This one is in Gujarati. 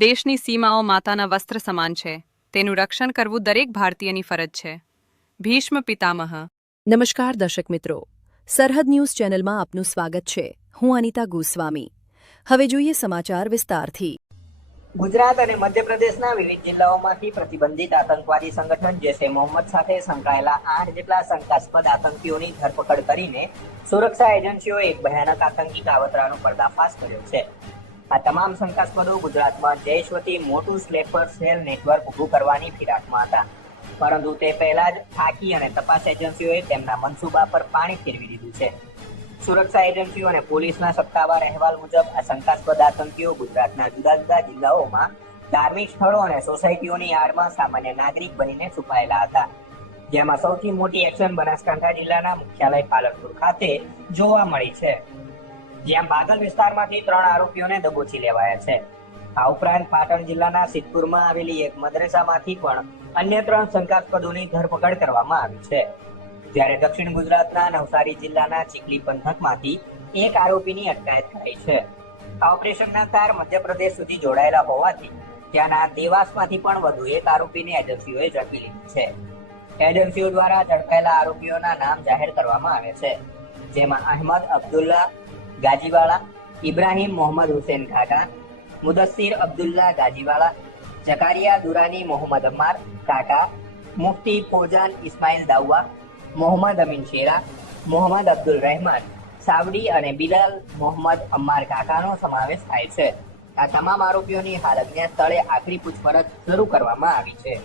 દેશની સીમાઓ માતાના વસ્ત્ર સમાન છે. તેનું રક્ષણ કરવું દરેક ભારતીયની ફરજ છે. ભીષ્મ પિતામહ. નમસ્કાર દર્શક મિત્રો, સરહદ ન્યૂઝ ચેનલમાં આપનું સ્વાગત છે. હું અનિતા ગોસ્વામી. હવે જોઈએ સમાચાર વિસ્તારથી. ગુજરાત અને મધ્યપ્રદેશના વિવિધ જિલ્લાઓમાંથી પ્રતિબંધિત આતંકવાદી સંગઠન જૈશ એ મોહમ્મદ સાથે સંકળાયેલા 8 જેટલા શંકાસ્પદ આતંકીઓની ધરપકડ કરીને સુરક્ષા એજન્સીઓએ એક ભયાનક આતંકી કાવતરાનો પર્દાફાશ કર્યો છે. આ તમામ શંકાસ્પદો ગુજરાતમાં જૈશ વતી મોટું સ્લેપર સેલ નેટવર્ક ઊભું કરવાની ફિરાકમાં હતા, પરંતુ તે પહેલા જ ખાકી અને તપાસ એજન્સીઓએ તેમના મનસૂબા પર પાણી ફેરવી દીધું છે. સુરક્ષા એજન્સીઓ અને પોલીસના સત્તાવાર અહેવાલ મુજબ આ શંકાસ્પદ આતંકીઓ ગુજરાતના જુદા જુદા જિલ્લાઓમાં ધાર્મિક સ્થળો અને સોસાયટીઓની આડમાં સામાન્ય નાગરિક બનીને છુપાયેલા હતા, જેમાં સૌથી મોટી એક્શન બનાસકાંઠા જિલ્લાના મુખ્યાલય પાલનપુર ખાતે જોવા મળી છે, જ્યાં બાગલ વિસ્તારમાંથી 3 આરોપીઓને દબોચી લેવાયા છે. આ ઉપરાંત પાટણ જિલ્લાના સિદ્ધપુરમાં આવેલી એક મદ્રેસામાંથી પણ અન્ય 3 શંકાસ્પદોની ધરપકડ કરવામાં આવી છે. જ્યારે દક્ષિણ ગુજરાતના નવસારી જિલ્લાના ચીખલી પંથકમાંથી એક આરોપીની અટકાયત કરાઈ છે. આ ઓપરેશનના તાર મધ્યપ્રદેશ સુધી જોડાયેલા હોવાથી ત્યાંના દેવાસમાંથી પણ વધુ એક આરોપીને એજન્સીઓએ ઝડપી લીધું છે. એજન્સીઓ દ્વારા ઝડપાયેલા આરોપીઓના નામ જાહેર કરવામાં આવે છે, જેમાં અહેમદ અબ્દુલ્લા ગાજીવાલા, ઇબ્રાહિમ મોહમ્મદ હુસેન ઘાટા, મુદસ્સીર અબ્દુલ્લા ગાજીવાલા, જકારિયા દુરાની મોહમ્મદ અમ્માર કાકા, મુફ્તી ફોજાન ઇસ્માઇલ દાઉવા, મોહમ્મદ અમીન શેરા, મોહમ્મદ અબ્દુલ રહેમાન સાવડી અને બિલાલ મોહમ્મદ અમ્માર કાકાનો સમાવેશ થાય છે. આ તમામ આરોપીઓની હાલ અજ્ઞાત સ્થળે આખરી પૂછપરછ શરૂ કરવામાં આવી છે.